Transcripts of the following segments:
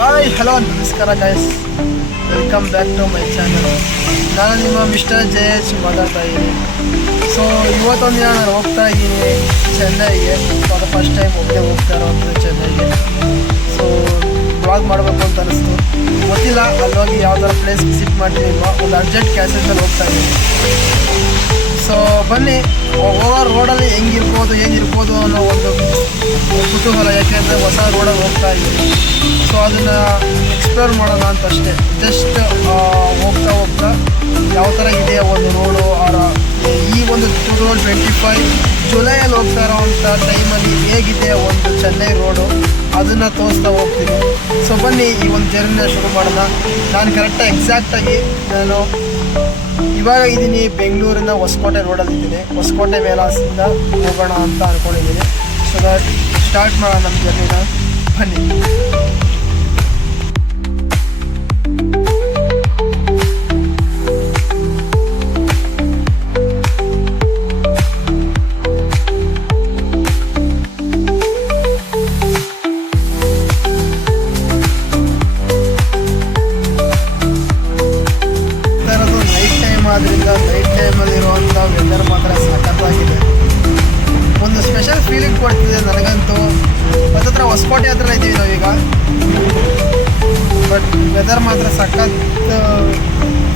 Hi hello ನಮಸ್ಕಾರ guys, welcome back to my channel. ನಾನು ನಿಮ್ಮ ಮಿಸ್ಟರ್ ಜಯೇಶ್ ಮಾತಾಡ್ತಾ ಇದ್ದೀನಿ. ಸೊ ಇವತ್ತೊಂದು ದಿನ ನಾನು ಹೋಗ್ತಾ ಇದ್ದೀನಿ ಚೆನ್ನೈಗೆ. ಸೊ ಅದು ಫಸ್ಟ್ ಟೈಮ್ ಒಬ್ಬನೇ ಹೋಗ್ತಾ ಇರೋದು ಚೆನ್ನೈಗೆ. ಸೊ ಬ್ಲಾಗ್ ಮಾಡಬೇಕು ಅಂತ ಅನಿಸ್ತು. ಗೊತ್ತಿಲ್ಲ ಅಲ್ಲೋಗಿ ಯಾವ್ದಾರ ಪ್ಲೇಸ್ ವಿಸಿಟ್ ಮಾಡ್ತೀನಿಲ್ವ, ಒಂದು ಅರ್ಜೆಂಟ್ ಕ್ಯಾಸೆಂಟಲ್ಲಿ ಹೋಗ್ತಾ ಇದ್ದೀನಿ. ಸೊ ಬನ್ನಿ, ಹೋಗೋ ರೋಡಲ್ಲಿ ಏನಿರ್ಬೋದು ಅನ್ನೋ ಒಂದು ಕುತೂಹಲ. ಯಾಕೆಂದರೆ ಹೊಸ ರೋಡಲ್ಲಿ ಹೋಗ್ತಾ ಇದ್ದೀನಿ. ಸೊ ಅದನ್ನು ಎಕ್ಸ್ಪ್ಲೋರ್ ಮಾಡೋಣ ಅಂತ ಅಷ್ಟೇ. ಜಸ್ಟ್ ಹೋಗ್ತಾ ಯಾವ ಥರ ಇದೆ ಒಂದು ರೋಡು. ಈ ಒಂದು 2025 ಜುಲೈಯಲ್ಲಿ ಹೋಗ್ತಾ ಇರೋವಂಥ ಟೈಮಲ್ಲಿ ಹೇಗಿದೆ ಒಂದು ಚೆನ್ನೈ ರೋಡು, ಅದನ್ನು ತೋರಿಸ್ತಾ ಹೋಗ್ತೀನಿ. ಸೊ ಬನ್ನಿ ಈ ಒಂದು ಜರ್ನಿನ ಶುರು ಮಾಡೋಣ. ನಾನು ಎಕ್ಸಾಕ್ಟಾಗಿ ನಾನು ಇವಾಗ ಇದ್ದೀನಿ ಬೆಂಗಳೂರಿನ ಹೊಸಕೋಟೆ ರೋಡಲ್ಲಿದ್ದೀನಿ. ಹೊಸಕೋಟೆ ಮೇಲಾಸಿಂದ ಹೋಗೋಣ ಅಂತ ಅಂದ್ಕೊಂಡಿದ್ದೀನಿ. ಸೊ ದಟ್ ಸ್ಟಾರ್ಟ್ ಮಾಡೋಣ ನಮ್ಮ ಜರ್ನಿನ, ಬನ್ನಿ. ಆದ್ದರಿಂದ ನೈಟ್ ಟೈಮಲ್ಲಿರುವಂಥ ವೆದರ್ ಮಾತ್ರ ಸಖತ್ತಾಗಿದೆ. ಒಂದು ಸ್ಪೆಷಲ್ ಫೀಲಿಂಗ್ ಕೊಡ್ತಿದೆ ನನಗಂತೂ. ಹತ್ರ ಹೊಸಕೋಟೆ ಹತ್ರ ಇದ್ದೀವಿ ನಾವೀಗ. ಬಟ್ ವೆದರ್ ಮಾತ್ರ ಸಖತ್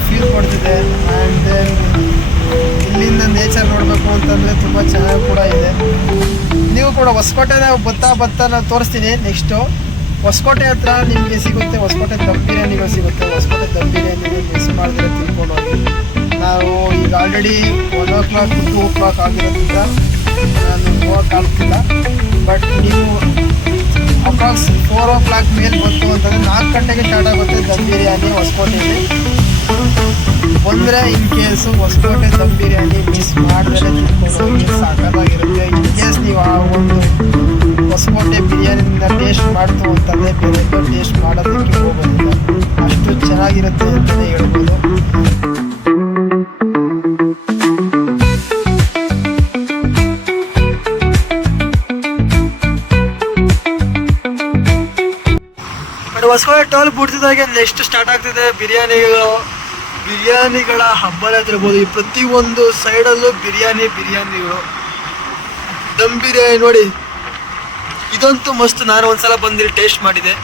ಫೀಲ್ ಕೊಡ್ತಿದೆ. ಆ್ಯಂಡ್ ದೆನ್ ಇಲ್ಲಿಂದ ನೇಚರ್ ನೋಡಬೇಕು ಅಂತಂದರೆ ತುಂಬ ಚೆನ್ನಾಗಿ ಕೂಡ ಇದೆ. ನೀವು ಕೂಡ ಹೊಸಕೋಟೆನ ಬರ್ತಾ ನಾನು ತೋರಿಸ್ತೀನಿ. ನೆಕ್ಸ್ಟು ಹೊಸಕೋಟೆ ಹತ್ರ ನಿಮಗೆ ಸಿಗುತ್ತೆ ಹೊಸಕೋಟೆ ದಮ್ ಬಿರಿಯಾನಿಗಳು ಸಿಗುತ್ತೆ. ಹೊಸಕೋಟೆ ದಮ್ ಬಿರಿಯಾನಿ ಮಿಸ್ ಮಾಡಿದ್ರೆ ತಿಳ್ಕೊಂಡು ಹೋಗಿ. ನಾವು ಈಗ ಆಲ್ರೆಡಿ 1 o'clock 2 o'clock ಆಗಿರೋದ್ರಿಂದ ನಾನು ಹೋಗೋಕ್ಕಾಗ್ತಿಲ್ಲ. ಬಟ್ ನೀವು ಅಪ್ರಾಕ್ಸ್ 4 o'clock ಮೇಲೆ ಬಂತು ಅಂತಂದರೆ 4 ಗಂಟೆಗೆ ಸ್ಟಾರ್ಟ್ ಆಗುತ್ತೆ ದಮ್ ಬಿರಿಯಾನಿ ಹೊಸಕೋಟೆಯಲ್ಲಿ. ಬಂದರೆ in case Hoskote dum biryani miss ಮಾಡಿದ್ರೆ ತಿಳ್ಕೊಂಡು ಸಾಕಾಗಿರುತ್ತೆ. ಇನ್ ಕೇಸ್ ನೀವು ಆ ಒಂದು ಹೊಸಕೋಟೆ ಬಿರಿಯಾನಿನ ಟೇಸ್ಟ್ ಮಾಡ್ತು ಅಂತಂದರೆ ಬೇರೆ ಟೇಸ್ಟ್ ಮಾಡೋದಕ್ಕೆ ಹೋಗೋದಿಲ್ಲ. ಅಷ್ಟು ಚೆನ್ನಾಗಿರುತ್ತೆ ಅಂತಲೇ ಹೇಳ್ಬೋದು. ಹೊಸಕೋಟೆ ಟೋಲ್ ಬಿಡ್ತಿದ್ದಾಗೆ ನೆಕ್ಸ್ಟ್ ಸ್ಟಾರ್ಟ್ ಆಗ್ತಿದೆ ಬಿರಿಯಾನಿಗಳ ಹಬ್ಬನೇ ತಿರ್ಬೋದು. ಈ ಪ್ರತಿಯೊಂದು ಸೈಡಲ್ಲೂ ಬಿರಿಯಾನಿಗಳು. ದಮ್ ಬಿರಿಯಾನಿ ನೋಡಿ, ಇದಂತೂ ಮಸ್ತ್. ನಾನು ಒಂದ್ಸಲ ಬಂದಿರಿ ಟೇಸ್ಟ್ ಮಾಡಿದೆ.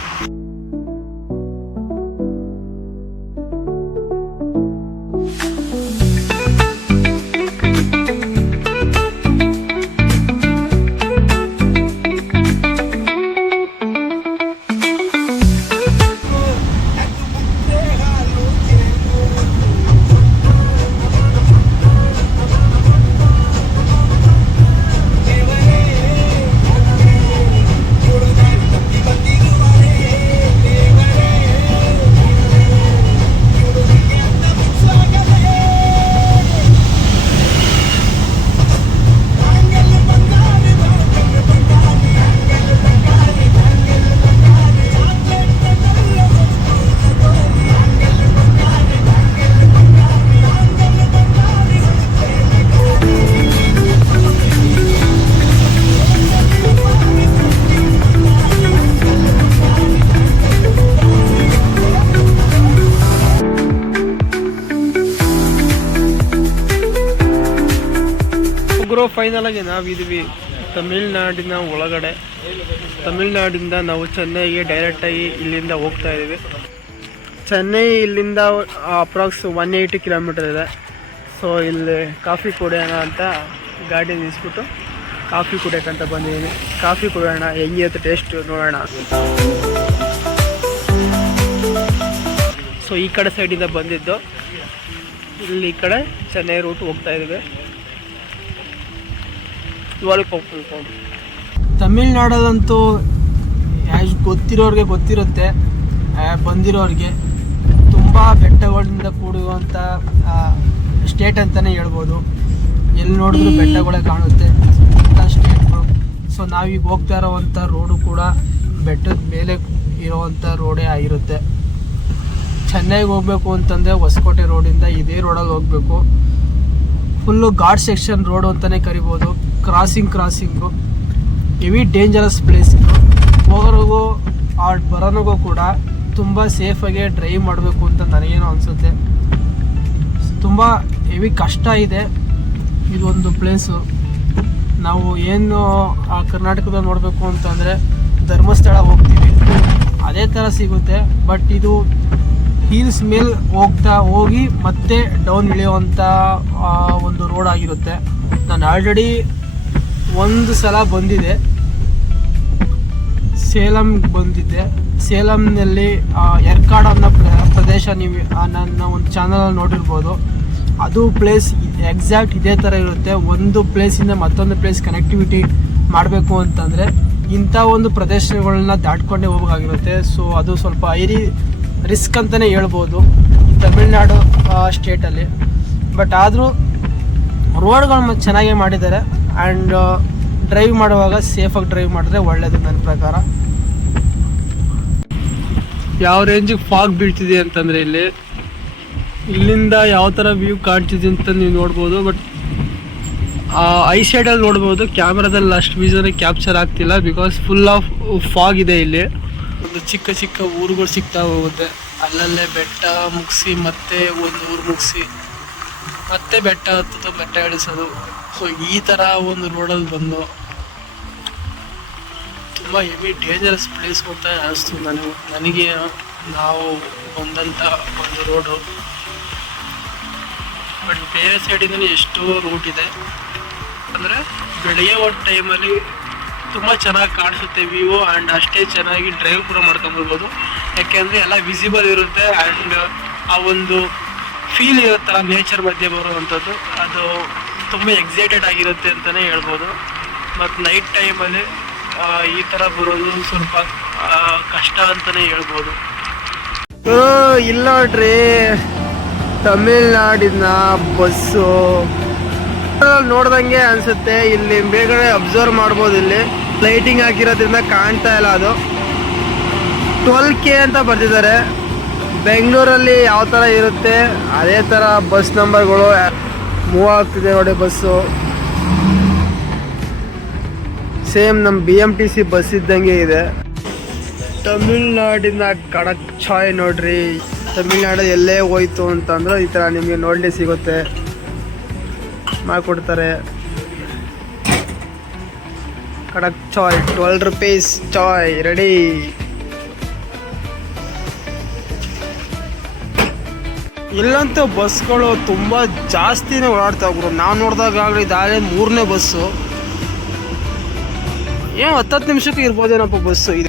ಫೈನಲ್ ಆಗಿ ನಾವಿದ್ದೀವಿ ತಮಿಳ್ನಾಡಿನ ಒಳಗಡೆ. ತಮಿಳ್ನಾಡಿಂದ ನಾವು ಚೆನ್ನೈಗೆ ಡೈರೆಕ್ಟಾಗಿ ಇಲ್ಲಿಂದ ಹೋಗ್ತಾ ಇದ್ದೀವಿ. ಚೆನ್ನೈ ಇಲ್ಲಿಂದ ಅಪ್ರಾಕ್ಸ್ 180 ಕಿಲೋಮೀಟರ್ ಇದೆ. ಸೊ ಇಲ್ಲಿ ಕಾಫಿ ಕುಡಿಯೋಣ ಅಂತ ಗಾಡಿ ನಿಲ್ಲಿಸ್ಬಿಟ್ಟು ಕಾಫಿ ಕುಡಿಯೋಕ್ಕಂತ ಬಂದಿದ್ದೀನಿ. ಕಾಫಿ ಕುಡಿಯೋಣ, ಹೆಂಗಿರುತ್ತೆ ಟೇಸ್ಟ್ ನೋಡೋಣ. ಸೊ ಈ ಕಡೆ ಸೈಡಿಂದ ಬಂದಿದ್ದು, ಇಲ್ಲಿ ಈ ಕಡೆ ಚೆನ್ನೈ ರೂಟ್ ಹೋಗ್ತಾ ಇದ್ದೀವಿ. ತಮಿಳ್ನಾಡಲ್ಲಂತೂ ಗೊತ್ತಿರೋರಿಗೆ ಗೊತ್ತಿರುತ್ತೆ, ಬಂದಿರೋರಿಗೆ ತುಂಬ ಬೆಟ್ಟಗಳಿಂದ ಕೂಡುವಂಥ ಸ್ಟೇಟ್ ಅಂತಲೇ ಹೇಳ್ಬೋದು. ಎಲ್ಲಿ ನೋಡಿದ್ರು ಬೆಟ್ಟಗಳೇ ಕಾಣುತ್ತೆ ಅಂಥ ಸ್ಟೇಟ್ಗಳು. ಸೊ ನಾವೀಗ ಹೋಗ್ತಾ ಇರೋವಂಥ ರೋಡು ಕೂಡ ಬೆಟ್ಟದ ಮೇಲೆ ಇರೋವಂಥ ರೋಡೇ ಆಗಿರುತ್ತೆ. ಚೆನ್ನೈಗೆ ಹೋಗಬೇಕು ಅಂತಂದರೆ ಹೊಸಕೋಟೆ ರೋಡಿಂದ ಇದೇ ರೋಡಲ್ಲಿ ಹೋಗಬೇಕು. ಫುಲ್ಲು ಘಾಟ್ ಸೆಕ್ಷನ್ ರೋಡು ಅಂತಲೇ ಕರಿಬೋದು. Crossing heavy dangerous place. ಹೋಗೋರಿಗೂ ಬರೋನಿಗೂ ಕೂಡ ತುಂಬ ಸೇಫಾಗಿ ಡ್ರೈವ್ ಮಾಡಬೇಕು ಅಂತ ನನಗೇನೋ ಅನಿಸುತ್ತೆ. ತುಂಬ ಹೆವಿ ಕಷ್ಟ ಇದೆ ಇದೊಂದು ಪ್ಲೇಸು. ನಾವು ಏನು ಕರ್ನಾಟಕದಲ್ಲಿ ನೋಡಬೇಕು ಅಂತಂದರೆ ಧರ್ಮಸ್ಥಳ ಹೋಗ್ತೀವಿ, ಅದೇ ಥರ ಸಿಗುತ್ತೆ. ಬಟ್ ಇದು ಹೀಲ್ಸ್ ಮೇಲೆ ಹೋಗಿ ಮತ್ತೆ ಡೌನ್ ಇಳಿಯುವಂಥ ಒಂದು ರೋಡ್ ಆಗಿರುತ್ತೆ. ನಾನು ಆಲ್ರೆಡಿ ಒಂದು ಸಲ ಬಂದಿದ್ದೆ, ಸೇಲಂಗೆ ಬಂದಿದ್ದೆ. ಸೇಲಂನಲ್ಲಿ ಎರ್ಕಾಡ್ ಅನ್ನೋ ಪ್ರದೇಶ ನೀವು ನನ್ನ ಒಂದು ಚಾನಲಲ್ಲಿ ನೋಡಿರ್ಬೋದು. ಅದು ಪ್ಲೇಸ್ ಎಕ್ಸಾಕ್ಟ್ ಇದೇ ಥರ ಇರುತ್ತೆ. ಒಂದು ಪ್ಲೇಸಿಂದ ಮತ್ತೊಂದು ಪ್ಲೇಸ್ ಕನೆಕ್ಟಿವಿಟಿ ಮಾಡಬೇಕು ಅಂತಂದರೆ ಇಂಥ ಒಂದು ಪ್ರದೇಶಗಳನ್ನ ದಾಟ್ಕೊಂಡೇ ಹೋಗಬೇಕಾಗಿರುತ್ತೆ. ಸೊ ಅದು ಸ್ವಲ್ಪ ರಿಸ್ಕ್ ಅಂತಲೇ ಹೇಳ್ಬೋದು ಈ ತಮಿಳ್ನಾಡು ಸ್ಟೇಟಲ್ಲಿ. ಬಟ್ ಆದರೂ ರೋಡ್ಗಳನ್ನ ಚೆನ್ನಾಗೇ ಮಾಡಿದ್ದಾರೆ. ಆ್ಯಂಡ್ ಡ್ರೈವ್ ಮಾಡುವಾಗ ಸೇಫಾಗಿ ಡ್ರೈವ್ ಮಾಡಿದ್ರೆ ಒಳ್ಳೆಯದು ನನ್ನ ಪ್ರಕಾರ. ಯಾವ ರೇಂಜಿಗೆ ಫಾಗ್ ಬೀಳ್ತಿದೆ ಅಂತಂದರೆ ಇಲ್ಲಿಂದ ಯಾವ ಥರ ವ್ಯೂ ಕಾಣ್ತಿದೆ ಅಂತ ನೀವು ನೋಡ್ಬೋದು. ಬಟ್ ಐ ಸೈಡಲ್ಲಿ ನೋಡ್ಬೋದು, ಕ್ಯಾಮ್ರಾದಲ್ಲಿ ಅಷ್ಟು ವಿಷನ್ ಕ್ಯಾಪ್ಚರ್ ಆಗ್ತಿಲ್ಲ ಬಿಕಾಸ್ ಫುಲ್ ಆಫ್ ಫಾಗ್ ಇದೆ. ಇಲ್ಲಿ ಒಂದು ಚಿಕ್ಕ ಚಿಕ್ಕ ಊರುಗಳು ಸಿಗ್ತಾ ಹೋಗುತ್ತೆ. ಅಲ್ಲಲ್ಲೇ ಬೆಟ್ಟ ಮುಗಿಸಿ ಮತ್ತೆ ಒಂದು ಊರು ಮುಗಿಸಿ ಮತ್ತೆ ಬೆಟ್ಟ ಹತ್ತೋದು, ಬೆಟ್ಟ ಇಳಿಸೋದು. ಸೊ ಈ ಥರ ಒಂದು ರೋಡಲ್ಲಿ ಬಂದು ತುಂಬ ಹೆವಿ ಡೇಂಜರಸ್ ಪ್ಲೇಸ್ ಅಂತ ಅನಿಸ್ತು ನನಗೆ. ನಾವು ಬಂದಂಥ ಒಂದು ರೋಡು. ಬಟ್ ಬೇರೆ ಸೈಡಿಂದ ಎಷ್ಟೋ ರೂಟ್ ಇದೆ. ಅಂದರೆ ಬೆಳೆಯೋ ಒಂದು ಟೈಮಲ್ಲಿ ತುಂಬ ಚೆನ್ನಾಗಿ ಕಾಣಿಸುತ್ತೆ ವ್ಯೂ. ಆ್ಯಂಡ್ ಅಷ್ಟೇ ಚೆನ್ನಾಗಿ ಡ್ರೈವ್ ಕೂಡ ಮಾಡ್ಕೊಂಬರ್ಬೋದು. ಯಾಕೆಂದರೆ ಎಲ್ಲ ವಿಸಿಬಲ್ ಇರುತ್ತೆ. ಆ್ಯಂಡ್ ಆ ಒಂದು ಫೀಲ್ ಇರುತ್ತಲ್ಲ ನೇಚರ್ ಮಧ್ಯೆ ಬರುವಂಥದ್ದು, ಅದು ತುಂಬ ಎಕ್ಸೈಟೆಡ್ ಆಗಿರುತ್ತೆ ಅಂತಲೇ ಹೇಳ್ಬೋದು. ಮತ್ತು ನೈಟ್ ಟೈಮಲ್ಲಿ ಈ ಥರ ಬರೋದು ಸ್ವಲ್ಪ ಕಷ್ಟ ಅಂತಲೇ ಹೇಳ್ಬೋದು. ಇಲ್ಲ ನೋಡ್ರಿ, ತಮಿಳ್ನಾಡಿನ ಬಸ್ಸು ನೋಡ್ದಂಗೆ ಅನಿಸುತ್ತೆ. ಇಲ್ಲಿ ಬೇಗನೆ ಅಬ್ಸರ್ವ್ ಮಾಡ್ಬೋದು. ಇಲ್ಲಿ ಲೈಟಿಂಗ್ ಹಾಕಿರೋದ್ರಿಂದ ಕಾಣ್ತಾ ಇಲ್ಲ. ಅದು 12K ಅಂತ ಬರ್ತಿದ್ದಾರೆ. ಬೆಂಗಳೂರಲ್ಲಿ ಯಾವ ಥರ ಇರುತ್ತೆ ಅದೇ ಥರ ಬಸ್ ನಂಬರ್ಗಳು ಮೂವ್ ಆಗ್ತಿದೆ ನೋಡಿ. ಬಸ್ಸು ಸೇಮ್ ನಮ್ಮ BMTC ಬಸ್ ಇದ್ದಂಗೆ ಇದೆ. ತಮಿಳ್ನಾಡಿನ ಕಡಕ್ ಚಾಯ್ ನೋಡ್ರಿ. ತಮಿಳ್ನಾಡು ಎಲ್ಲೇ ಹೋಯ್ತು ಅಂತಂದ್ರೆ ಈ ಥರ ನಿಮಗೆ ನೋಡಲಿ ಸಿಗುತ್ತೆ, ಮಾಡಿಕೊಡ್ತಾರೆ. ಕಡಕ್ ಚಾಯ್ 12 ರೂಪೀಸ್ ಚಾಯ್ ರೆಡಿ. ಇಲ್ಲಂತೂ ಬಸ್ಗಳು ತುಂಬ ಜಾಸ್ತಿನೇ ಓಡಾಡ್ತಾ ಹೋಗ್ರು. ನಾವು ನೋಡಿದಾಗಲಿ ಇದಾಗಲೇ 3ನೇ ಬಸ್ಸು. ಏನು 10 ನಿಮಿಷಕ್ಕೆ ಇರ್ಬೋದೇನಪ್ಪ ಬಸ್ಸು ಇದೆ.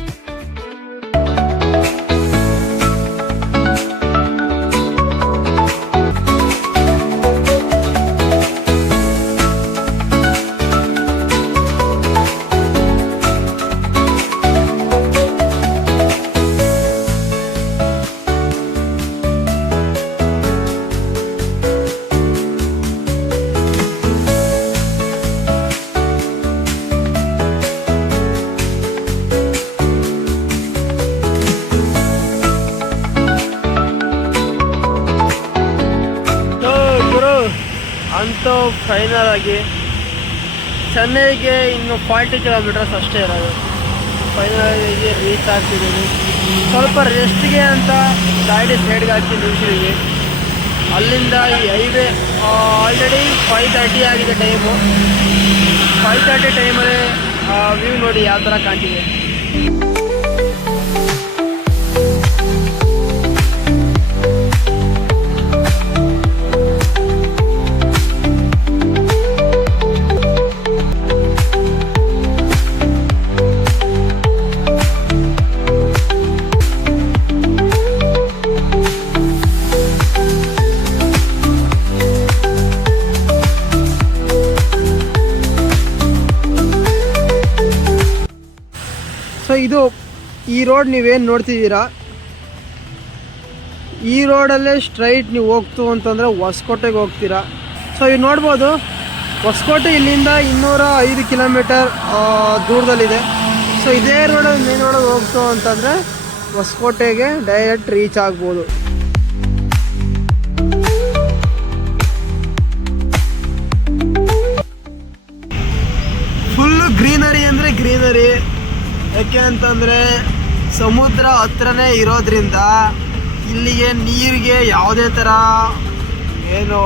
ಅಂತೂ ಫೈನಲ್ ಆಗಿ ಚೆನ್ನೈಗೆ ಇನ್ನು 40 ಕಿಲೋಮೀಟರ್ಸ್ ಅಷ್ಟೇ ಇರೋದು. ಫೈನಲ್ ಆಗಿ ರೀಚ್ ಆಗ್ತಿದ್ದೀವಿ. ಸ್ವಲ್ಪ ರೆಸ್ಟ್ಗೆ ಅಂತ ಗಾಡಿ ಸೈಡ್ಗೆ ಹಾಕಿ ನಿಲ್ಸಿದ್ದೀವಿ. ಅಲ್ಲಿಂದ ಈ ಹೈವೇ ಆಲ್ರೆಡಿ 5:30 ಆಗಿದೆ ಟೈಮು. 5:30 ಟೈಮಲ್ಲಿ ವ್ಯೂ ನೋಡಿ ಯಾವ ಥರ ಕಾಣ್ತಿದೆ. ಸೊ ಇದು ಈ ರೋಡ್ ನೀವೇನು ನೋಡ್ತಿದ್ದೀರಾ, ಈ ರೋಡಲ್ಲೇ ಸ್ಟ್ರೈಟ್ ನೀವು ಹೋಗ್ತು ಅಂತಂದರೆ ಹೊಸಕೋಟೆಗೆ ಹೋಗ್ತೀರಾ. ಸೊ ಇದು ನೋಡ್ಬೋದು, ಹೊಸಕೋಟೆ ಇಲ್ಲಿಂದ 205 ಕಿಲೋಮೀಟರ್ ದೂರದಲ್ಲಿದೆ. ಸೊ ಇದೇ ರೋಡಲ್ಲಿ ಮೇನ್ ರೋಡಲ್ಲಿ ಹೋಗ್ತು ಅಂತಂದರೆ ಹೊಸಕೋಟೆಗೆ ಡೈರೆಕ್ಟ್ ರೀಚ್ ಆಗ್ಬೋದು. ಫುಲ್ಲು ಗ್ರೀನರಿ ಅಂದರೆ ಗ್ರೀನರಿ. ಯಾಕೆ ಅಂತಂದರೆ ಸಮುದ್ರ ಹತ್ರನೇ ಇರೋದ್ರಿಂದ ಇಲ್ಲಿಗೆ ನೀರಿಗೆ ಯಾವುದೇ ಥರ ಏನು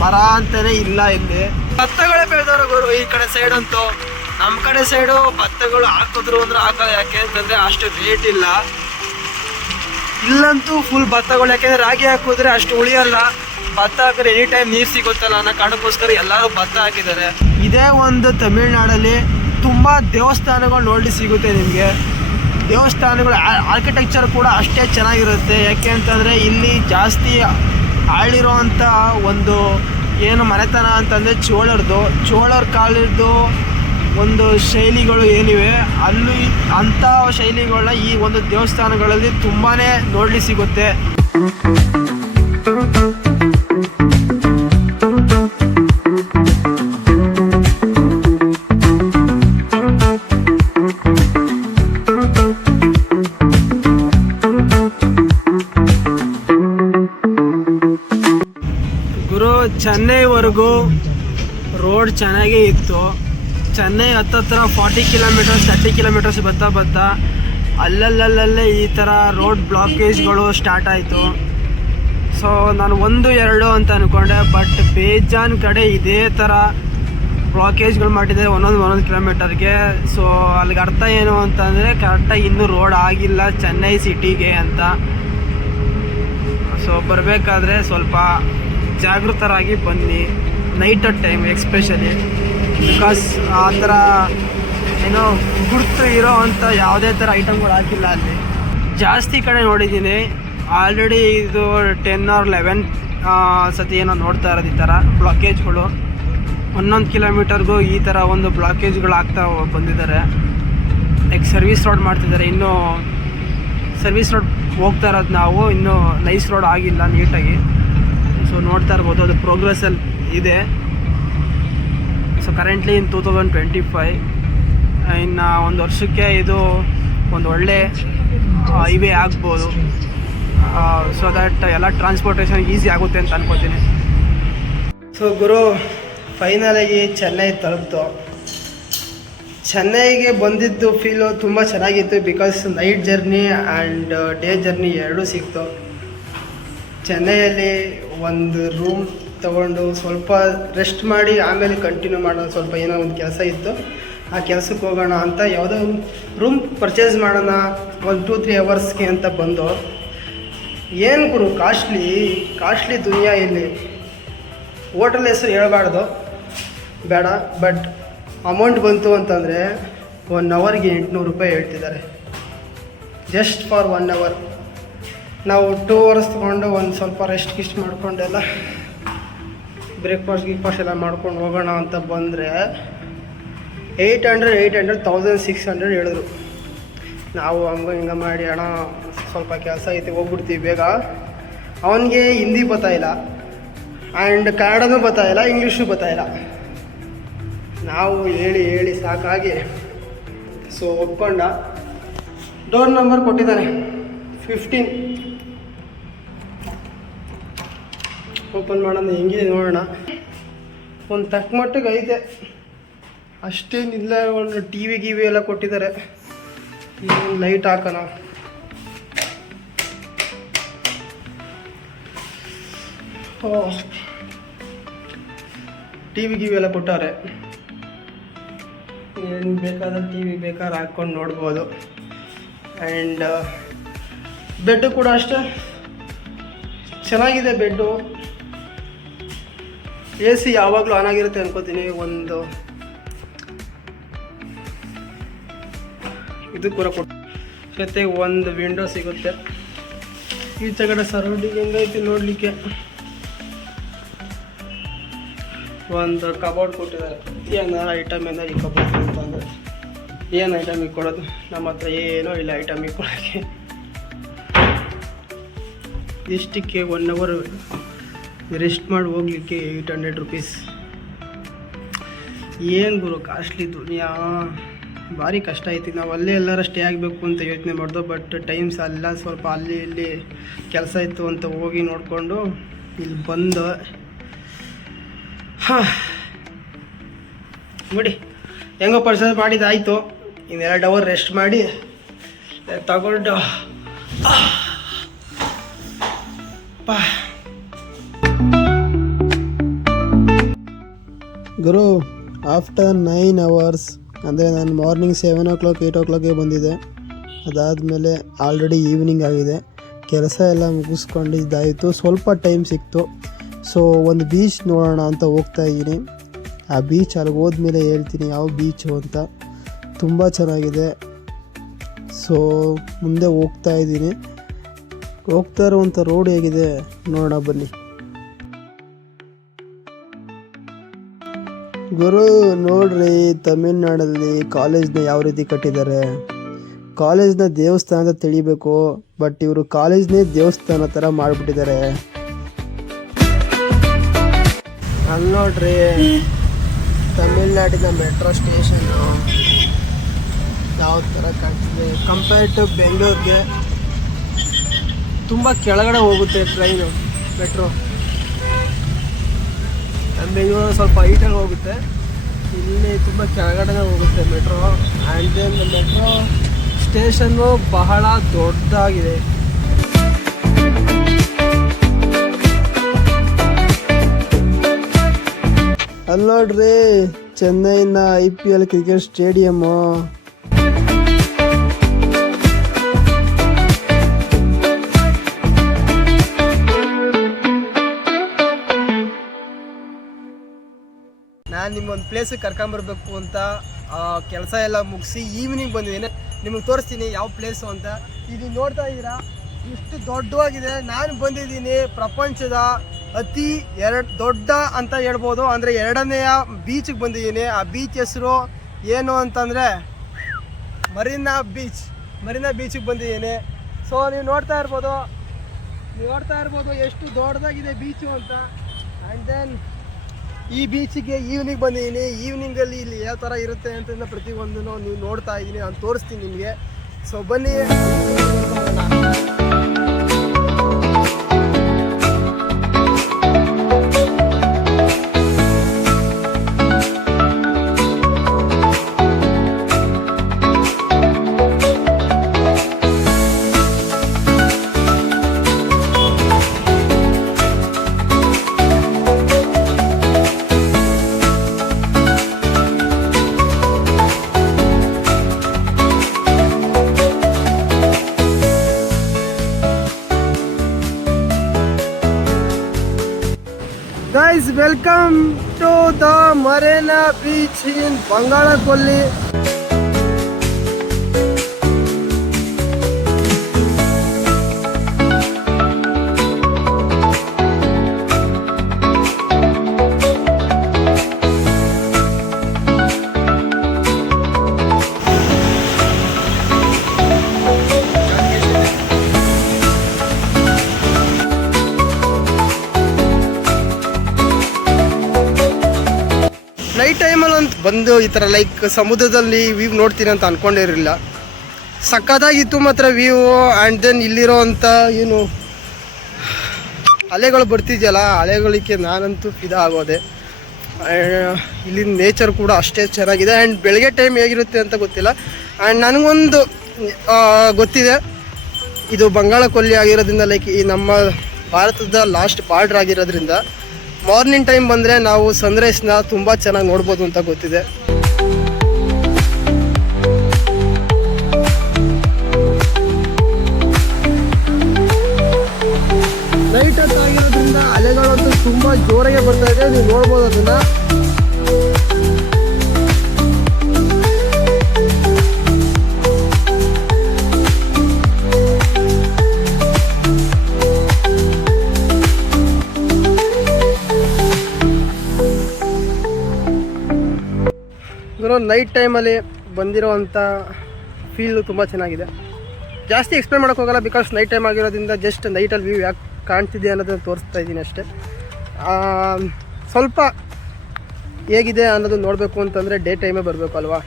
ಬರ ಅಂತಲೇ ಇಲ್ಲ. ಇಲ್ಲಿ ಭತ್ತಗಳೇ ಬೆಳೆದವರು ಗುರು ಈ ಕಡೆ ಸೈಡ್ ಅಂತೂ. ನಮ್ಮ ಕಡೆ ಸೈಡು ಭತ್ತಗಳು ಹಾಕಿದ್ರು ಅಂದ್ರೆ ಹಾಕೋದು, ಯಾಕೆ ಅಂತಂದರೆ ಅಷ್ಟು ರೇಟ್ ಇಲ್ಲ. ಇಲ್ಲಂತೂ ಫುಲ್ ಭತ್ತಗಳು, ಯಾಕೆಂದರೆ ರಾಗಿ ಹಾಕಿದ್ರೆ ಅಷ್ಟು ಉಳಿಯಲ್ಲ. ಭತ್ತ ಹಾಕಿದ್ರೆ ಎನಿ ಟೈಮ್ ನೀರು ಸಿಗುತ್ತಲ್ಲ ಅನ್ನೋ ಕಾರಣಕ್ಕೋಸ್ಕರ ಎಲ್ಲರೂ ಭತ್ತ ಹಾಕಿದ್ದಾರೆ. ಇದೇ ಒಂದು ತಮಿಳ್ನಾಡಲ್ಲಿ ತುಂಬ ದೇವಸ್ಥಾನಗಳು ನೋಡಿ ಸಿಗುತ್ತೆ ನಿಮಗೆ. ದೇವಸ್ಥಾನಗಳು ಆರ್ಕಿಟೆಕ್ಚರ್ ಕೂಡ ಅಷ್ಟೇ ಚೆನ್ನಾಗಿರುತ್ತೆ. ಯಾಕೆ ಅಂತಂದರೆ ಇಲ್ಲಿ ಜಾಸ್ತಿ ಆಳಿರೋವಂಥ ಒಂದು ಏನು ಮನೆತನ ಅಂತಂದರೆ ಚೋಳರ ಕಾಲದ್ದು ಒಂದು ಶೈಲಿಗಳು ಏನಿವೆ ಅಲ್ಲಿ ಅಂಥ ಶೈಲಿಗಳನ್ನ ಈ ಒಂದು ದೇವಸ್ಥಾನಗಳಲ್ಲಿ ತುಂಬಾ ನೋಡಲಿ ಸಿಗುತ್ತೆ. ಗುರು ಚೆನ್ನೈವರೆಗೂ ರೋಡ್ ಚೆನ್ನಾಗೇ ಇತ್ತು. ಚೆನ್ನೈ ಹತ್ತತ್ರ 40 ಕಿಲೋಮೀಟರ್ಸ್ 30 ಕಿಲೋಮೀಟರ್ಸ್ ಬರ್ತಾ ಅಲ್ಲಲ್ಲೇ ಈ ಥರ ರೋಡ್ ಬ್ಲಾಕೇಜ್ಗಳು ಸ್ಟಾರ್ಟ್ ಆಯಿತು. ಸೊ ನಾನು 1-2 ಅಂತ ಅಂದ್ಕೊಂಡೆ, ಬಟ್ ಬೇಜಾನ್ ಕಡೆ ಇದೇ ಥರ ಬ್ಲಾಕೇಜ್ಗಳು ಮಾಡಿದ್ದಾರೆ ಒಂದೊಂದು ಕಿಲೋಮೀಟರ್ಗೆ. ಸೊ ಅಲ್ಲಿಗೆ ಅರ್ಥ ಏನು ಅಂತಂದರೆ ಕರೆಕ್ಟಾಗಿ ಇನ್ನೂ ರೋಡ್ ಆಗಿಲ್ಲ ಚೆನ್ನೈ ಸಿಟಿಗೆ ಅಂತ. ಸೊ ಬರಬೇಕಾದ್ರೆ ಸ್ವಲ್ಪ ಜಾಗೃತರಾಗಿ ಬನ್ನಿ, ನೈಟ್ ಟೈಮ್ ಎಕ್ಸ್ಪೆಷಲಿ. ಬಿಕಾಸ್ ಆ ಥರ ಏನೋ ಗುರ್ತು ಇರೋ ಅಂಥ ಯಾವುದೇ ಥರ ಐಟಮ್ಗಳು ಹಾಕಿಲ್ಲ ಅಲ್ಲಿ. ಜಾಸ್ತಿ ಕಡೆ ನೋಡಿದ್ದೀನಿ ಆಲ್ರೆಡಿ. ಇದು 10 or 11 ಸತಿ ಏನೋ ನೋಡ್ತಾ ಇರೋದು ಈ ಥರ ಬ್ಲಾಕೇಜ್ಗಳು. 1 ಕಿಲೋಮೀಟರ್ಗೂ ಈ ಥರ ಒಂದು ಬ್ಲಾಕೇಜ್ಗಳು ಆಗ್ತಾ ಬಂದಿದ್ದಾರೆ. ಲೈಕ್ ಸರ್ವಿಸ್ ರೋಡ್ ಮಾಡ್ತಿದ್ದಾರೆ. ಇನ್ನೂ ಸರ್ವಿಸ್ ರೋಡ್ ಹೋಗ್ತಾ ಇರೋದು ನಾವು, ಇನ್ನೂ ನೈಸ್ ರೋಡ್ ಆಗಿಲ್ಲ ನೀಟಾಗಿ. ಸೊ ನೋಡ್ತಾ ಇರ್ಬೋದು ಅದು ಪ್ರೋಗ್ರೆಸ್ಸಲ್ಲಿ ಇದೆ. ಸೊ ಕರೆಂಟ್ಲಿ ಇನ್ 2025 ಇನ್ನು ಒಂದು ವರ್ಷಕ್ಕೆ ಇದು ಒಂದು ಒಳ್ಳೆ ಹೈವೇ ಆಗ್ಬೋದು. ಸೊ ದಟ್ ಎಲ್ಲ ಟ್ರಾನ್ಸ್ಪೋರ್ಟೇಷನ್ ಈಸಿ ಆಗುತ್ತೆ ಅಂತ ಅನ್ಕೋತೀನಿ. ಸೊ ಗುರು ಫೈನಲಾಗಿ ಚೆನ್ನೈ ತಲುಪ್ತು. ಚೆನ್ನೈಗೆ ಬಂದಿದ್ದು ಫೀಲು ತುಂಬ ಚೆನ್ನಾಗಿತ್ತು. Because night journey and day journey ಎರಡೂ ಸಿಕ್ತು. ಚೆನ್ನೈಯಲ್ಲಿ ಒಂದು ರೂಮ್ ತೊಗೊಂಡು ಸ್ವಲ್ಪ ರೆಸ್ಟ್ ಮಾಡಿ ಆಮೇಲೆ ಕಂಟಿನ್ಯೂ ಮಾಡೋಣ. ಸ್ವಲ್ಪ ಏನೋ ಒಂದು ಕೆಲಸ ಇತ್ತು, ಆ ಕೆಲಸಕ್ಕೆ ಹೋಗೋಣ ಅಂತ ಯಾವುದೋ ಒಂದು ರೂಮ್ ಪರ್ಚೇಸ್ ಮಾಡೋಣ 1-2-3 ಅವರ್ಸ್ಗೆ ಅಂತ ಬಂದು. ಏನು ಗುರು ಕಾಸ್ಟ್ಲಿ ದುನಿಯಾ ಇಲ್ಲಿ. ಹೋಟೆಲ್ ಹೆಸರು ಹೇಳ್ಬಾರ್ದು, ಬೇಡ. ಬಟ್ ಅಮೌಂಟ್ ಬಂತು ಅಂತಂದರೆ 1 ಅವರ್ಗೆ 800 ರೂಪಾಯಿ ಹೇಳ್ತಿದ್ದಾರೆ, ಜಸ್ಟ್ ಫಾರ್ 1 ಅವರ್. ನಾವು 2 ಅವರ್ಸ್ ತೊಗೊಂಡು ಒಂದು ಸ್ವಲ್ಪ ರೆಸ್ಟ್ ಮಾಡ್ಕೊಂಡೆಲ್ಲ ಬ್ರೇಕ್ಫಾಸ್ಟ್ ಎಲ್ಲ ಮಾಡ್ಕೊಂಡು ಹೋಗೋಣ ಅಂತ ಬಂದರೆ 800 1600 ಹೇಳಿದ್ರು. ನಾವು ಹಿಂಗೆ ಮಾಡಿ ಅಣ್ಣ ಸ್ವಲ್ಪ ಕೆಲಸ ಐತಿ ಹೋಗ್ಬಿಡ್ತೀವಿ ಬೇಗ. ಅವನಿಗೆ ಹಿಂದಿ ಗೊತ್ತಾಯಿಲ್ಲ ಆ್ಯಂಡ್ ಕನ್ನಡನೂ ಗೊತ್ತಾಯಿಲ್ಲ, ಇಂಗ್ಲೀಷು ಗೊತ್ತಾಯಿಲ್ಲ. ನಾವು ಹೇಳಿ ಸಾಕಾಗಿ ಸೊ ಒಪ್ಕೊಂಡ. ಡೋರ್ ನಂಬರ್ ಕೊಟ್ಟಿದ್ದಾನೆ 15. ಓಪನ್ ಮಾಡೋಣ, ಹೆಂಗಿದೆ ನೋಡೋಣ. ಒಂದು ತಕ್ಕ ಮಟ್ಟಿಗೆ ಐತೆ, ಅಷ್ಟೇನಿಲ್ಲ. ಒಂದು ಟಿ ವಿ ಎಲ್ಲ ಕೊಟ್ಟಿದ್ದಾರೆ. ಏನು ಲೈಟ್ ಹಾಕೋಣ. ಟಿ ವಿ ಎಲ್ಲ ಕೊಟ್ಟವ್ರೆ. ಏನು ಬೇಕಾದ್ರೆ ಟಿ ವಿ ಬೇಕಾದ್ರೆ ಹಾಕ್ಕೊಂಡು ನೋಡ್ಬೋದು. ಆ್ಯಂಡ್ ಬೆಡ್ಡು ಕೂಡ ಅಷ್ಟೇ ಚೆನ್ನಾಗಿದೆ. ಬೆಡ್ಡು ಎ ಸಿ ಯಾವಾಗಲೂ ಆನ್ ಆಗಿರುತ್ತೆ ಅನ್ಕೋತೀನಿ. ಒಂದು ಇದು ಕೂಡ ಕೊಟ್ಟು ಜೊತೆಗೆ ಒಂದು ವಿಂಡೋ ಸಿಗುತ್ತೆ. ಈಚೆ ಕಡೆ ಸರೌಂಡಿಂಗ್ ಹೆಂಗೈತಿ ನೋಡಲಿಕ್ಕೆ. ಒಂದು ಕಬೋರ್ಡ್ ಕೊಟ್ಟಿದ್ದಾರೆ. ಏನಾರು ಐಟಮ್ ಏನಾರು ಈ ಕಬೋರ್ಡ್ ಅಂತಂದರೆ ಏನು ಐಟಮ್ ಇಕ್ಕೊಡೋದು? ನಮ್ಮ ಹತ್ರ ಏನೂ ಇಲ್ಲ ಐಟಮ್ ಇಕ್ಕೊಳಕ್ಕೆ. ಇಷ್ಟಕ್ಕೆ 1 ಅವರ್ ರೆಸ್ಟ್ ಮಾಡಿ ಹೋಗ್ಲಿಕ್ಕೆ 800 ರೂಪೀಸ್. ಏನು ಗುರು ಕಾಸ್ಟ್ಲಿ ದುನಿಯಾ, ಭಾರಿ ಕಷ್ಟ ಐತಿ. ನಾವು ಅಲ್ಲೇ ಎಲ್ಲರ ಸ್ಟೇ ಆಗಬೇಕು ಅಂತ ಯೋಚನೆ ಮಾಡ್ದೋ, ಬಟ್ ಟೈಮ್ಸ್ ಅಲ್ಲ, ಸ್ವಲ್ಪ ಅಲ್ಲಿ ಇಲ್ಲಿ ಕೆಲಸ ಇತ್ತು ಅಂತ ಹೋಗಿ ನೋಡಿಕೊಂಡು ಇಲ್ಲಿ ಬಂದು ನೋಡಿ ಹೆಂಗೋ ಪರ್ಚೇಸ್ ಮಾಡಿದ್ದಾಯಿತು. ಇನ್ನು 2 ಅವರ್ ರೆಸ್ಟ್ ಮಾಡಿ ತಗೊಂಡು ಗುರು ಆಫ್ಟರ್ 9 hours ಅಂದರೆ ನಾನು ಮಾರ್ನಿಂಗ್ 7 o'clock 8 o'clockಗೆ ಬಂದಿದ್ದೆ. ಅದಾದಮೇಲೆ ಆಲ್ರೆಡಿ ಈವ್ನಿಂಗ್ ಆಗಿದೆ. ಕೆಲಸ ಎಲ್ಲ ಮುಗಿಸ್ಕೊಂಡಿದ್ದಾಯಿತು, ಸ್ವಲ್ಪ ಟೈಮ್ ಸಿಕ್ತು. ಸೊ ಒಂದು ಬೀಚ್ ನೋಡೋಣ ಅಂತ ಹೋಗ್ತಾ ಇದ್ದೀನಿ. ಆ ಬೀಚ್ ಅಲ್ಲಿಗೆ ಹೋದ್ಮೇಲೆ ಹೇಳ್ತೀನಿ ಯಾವ ಬೀಚು ಅಂತ. ತುಂಬ ಚೆನ್ನಾಗಿದೆ. ಸೊ ಮುಂದೆ ಹೋಗ್ತಾ ಇದ್ದೀನಿ. ಹೋಗ್ತಾ ಇರುವಂಥ ರೋಡ್ ಹೇಗಿದೆ ನೋಡೋಣ ಬನ್ನಿ. ಗುರು ನೋಡ್ರಿ, ತಮಿಳ್ನಾಡಲ್ಲಿ ಕಾಲೇಜ್ನ ಯಾವ ರೀತಿ ಕಟ್ಟಿದ್ದಾರೆ. ಕಾಲೇಜ್ನ ದೇವಸ್ಥಾನ ಅಂತ ತಿಳಿಬೇಕು, ಬಟ್ ಇವರು ಕಾಲೇಜ್ನೇ ದೇವಸ್ಥಾನ ಥರ ಮಾಡಿಬಿಟ್ಟಿದ್ದಾರೆ. ಅಲ್ಲಿ ನೋಡ್ರಿ, ತಮಿಳ್ನಾಡಿನ ಮೆಟ್ರೋ ಸ್ಟೇಷನ್ನು ಯಾವ ಥರ ಕಾಣ್ತಿದೆ ಕಂಪೇರ್ಡ್ ಟು ಬೆಂಗಳೂರಿಗೆ. ತುಂಬ ಕೆಳಗಡೆ ಹೋಗುತ್ತೆ ಟ್ರೈನು, ಮೆಟ್ರೋ. ನಮ್ಮ ಬೆಂಗಳೂರು ಸ್ವಲ್ಪ ಹೈಟಾಗಿ ಹೋಗುತ್ತೆ, ಇಲ್ಲಿ ತುಂಬ ಕೆಳಗಡೆ ಹೋಗುತ್ತೆ metro. And then metro station ಬಹಳ ದೊಡ್ಡದಾಗಿದೆ. ಅಲ್ಲಿ ನೋಡ್ರಿ, ಚೆನ್ನೈನ IPL ಕ್ರಿಕೆಟ್ ಸ್ಟೇಡಿಯಮ್ಮು. ನಾನು ನಿಮ್ಮೊಂದು ಪ್ಲೇಸಿಗೆ ಕರ್ಕೊಂಬರ್ಬೇಕು ಅಂತ ಕೆಲಸ ಎಲ್ಲ ಮುಗಿಸಿ ಈವ್ನಿಂಗ್ ಬಂದಿದ್ದೀನಿ. ನಿಮಗೆ ತೋರಿಸ್ತೀನಿ ಯಾವ ಪ್ಲೇಸು ಅಂತ. ಇದು ನೋಡ್ತಾ ಇದ್ದೀರಾ, ಇಷ್ಟು ದೊಡ್ಡವಾಗಿದೆ. ನಾನು ಬಂದಿದ್ದೀನಿ ಪ್ರಪಂಚದ ಅತಿ ದೊಡ್ಡ ಅಂತ ಹೇಳ್ಬೋದು, ಅಂದರೆ 2ನೇಯ ಬೀಚಿಗೆ ಬಂದಿದ್ದೀನಿ. ಆ ಬೀಚ್ ಹೆಸರು ಏನು ಅಂತಂದರೆ ಮರೀನಾ ಬೀಚಿಗೆ ಬಂದಿದ್ದೀನಿ. ಸೊ ನೀವು ನೋಡ್ತಾ ಇರ್ಬೋದು ಎಷ್ಟು ದೊಡ್ಡದಾಗಿದೆ ಬೀಚು ಅಂತ. ಆ್ಯಂಡ್ ದೆನ್ ಈ ಬೀಚಿಗೆ ಈವ್ನಿಂಗ್ ಬಂದಿದ್ದೀನಿ. ಈವ್ನಿಂಗಲ್ಲಿ ಇಲ್ಲಿ ಯಾವ ಥರ ಇರುತ್ತೆ ಅಂತಂದ ಪ್ರತಿಯೊಂದನ್ನು ನೀವು ನೋಡ್ತಾ ಇದ್ದೀನಿ, ನಾನು ತೋರಿಸ್ತೀನಿ ನಿಮಗೆ. ಸೊ ಬನ್ನಿ. Guys, welcome to the Marina Beach in Bangalakolli. Night ಟೈಮಲ್ಲಿ ಅಂತ ಬಂದು ಈ ಥರ ಲೈಕ್ ಸಮುದ್ರದಲ್ಲಿ ವ್ಯೂ ನೋಡ್ತೀನಿ ಅಂತ ಅಂದ್ಕೊಂಡಿರಲಿಲ್ಲ. ಸಖತ್ತಾಗಿತ್ತು ಮಾತ್ರ ವ್ಯೂ. ಆ್ಯಂಡ್ ದೆನ್ ಇಲ್ಲಿರೋ ಅಂಥ ಏನು ಅಲೆಗಳು ಬರ್ತಿದೆಯಲ್ಲ, ಅಲೆಗಳಿಗೆ ನಾನಂತೂ ಫಿದಾ ಆಗೋದೆ. ಇಲ್ಲಿನ ನೇಚರ್ ಕೂಡ ಅಷ್ಟೇ ಚೆನ್ನಾಗಿದೆ. ಆ್ಯಂಡ್ ಬೆಳಗ್ಗೆ ಟೈಮ್ ಹೇಗಿರುತ್ತೆ ಅಂತ ಗೊತ್ತಿಲ್ಲ. ಆ್ಯಂಡ್ ನನಗೊಂದು ಗೊತ್ತಿದೆ, ಇದು ಬಂಗಾಳಕೊಲ್ಲಿ ಆಗಿರೋದ್ರಿಂದ, ಲೈಕ್ ಈ ನಮ್ಮ ಭಾರತದ ಲಾಸ್ಟ್ ಬಾರ್ಡ್ರ್ ಆಗಿರೋದ್ರಿಂದ ಮಾರ್ನಿಂಗ್ ಟೈಮ್ ಬಂದರೆ ನಾವು ಸನ್ರೈಸ್ನ ತುಂಬ ಚೆನ್ನಾಗಿ ನೋಡ್ಬೋದು ಅಂತ ಗೊತ್ತಿದೆ. ನೈಟ್ ಆಗಿರೋದ್ರಿಂದ ಅಲೆಗಳಂತೂ ತುಂಬ ಜೋರಾಗೆ ಬರ್ತಾ ಇದೆ, ನೀವು ನೋಡ್ಬೋದು ಅದನ್ನು. ನೈಟ್ ಟೈಮಲ್ಲಿ ಬಂದಿರೋವಂಥ ಫೀಲು ತುಂಬ ಚೆನ್ನಾಗಿದೆ. ಜಾಸ್ತಿ ಎಕ್ಸ್ಪ್ಲೇನ್ ಮಾಡೋಕ್ಕೆ ಹೋಗಲ್ಲ, ಬಿಕಾಸ್ ನೈಟ್ ಟೈಮ್ ಆಗಿರೋದ್ರಿಂದ ಜಸ್ಟ್ ನೈಟಲ್ಲಿ ವ್ಯೂ ಯಾಕೆ ಕಾಣ್ತಿದೆ ಅನ್ನೋದನ್ನು ತೋರಿಸ್ತಾ ಇದ್ದೀನಿ ಅಷ್ಟೇ. ಸ್ವಲ್ಪ ಹೇಗಿದೆ ಅನ್ನೋದು ನೋಡಬೇಕು ಅಂತಂದರೆ ಡೇ ಟೈಮೇ ಬರಬೇಕು ಅಲ್ವಾ.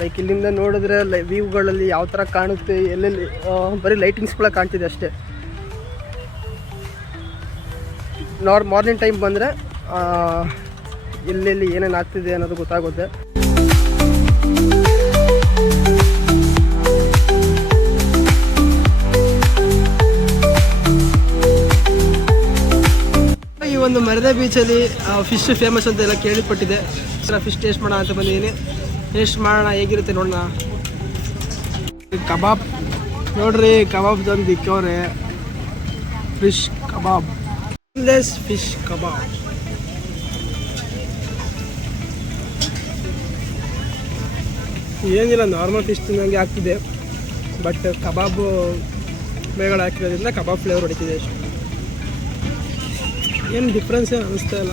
ಲೈಕ್ ಇಲ್ಲಿಂದ ನೋಡಿದ್ರೆ ವ್ಯೂಗಳಲ್ಲಿ ಯಾವ ಥರ ಕಾಣುತ್ತೆ, ಎಲ್ಲೆಲ್ಲಿ ಬರೀ ಲೈಟಿಂಗ್ಸ್ಗಳ ಕಾಣ್ತಿದೆ ಅಷ್ಟೇ. ಮಾರ್ನಿಂಗ್ ಟೈಮ್ ಬಂದರೆ ಎಲ್ಲೆಲ್ಲಿ ಏನೇನು ಆಗ್ತಿದೆ ಅನ್ನೋದು ಗೊತ್ತಾಗುತ್ತೆ. ಒಂದು ಮರದೆ ಬೀಚಲ್ಲಿ ಫಿಶ್ ಫೇಮಸ್ ಅಂತ ಎಲ್ಲ ಕೇಳಿಪಟ್ಟಿದೆ. ಫಿಶ್ ಟೇಸ್ಟ್ ಮಾಡೋಣ ಅಂತ ಬಂದಿದ್ದೀನಿ. ಟೇಸ್ಟ್ ಮಾಡೋಣ ಹೇಗಿರುತ್ತೆ ನೋಡೋಣ. ಕಬಾಬ್ ನೋಡ್ರಿ, ಕಬಾಬ್ ತಂದು ದಿಕ್ಕವ್ರೆ. ಫಿಶ್ ಕಬಾಬ್, ಫಿಶ್ ಕಬಾಬ್. ಏನಿಲ್ಲ, ನಾರ್ಮಲ್ ಫಿಶ್ ತಿನ್ನಂಗೆ ಆಗ್ತಿದೆ. ಬಟ್ ಕಬಾಬು ಮೇಗಳು ಹಾಕಿರೋದ್ರಿಂದ ಕಬಾಬ್ ಫ್ಲೇವರ್ ಹೊಡಿತಿದೆ ಅಷ್ಟು. ಏನು ಡಿಫ್ರೆನ್ಸ್ ಏನು ಅನ್ನಿಸ್ತಾ ಇಲ್ಲ.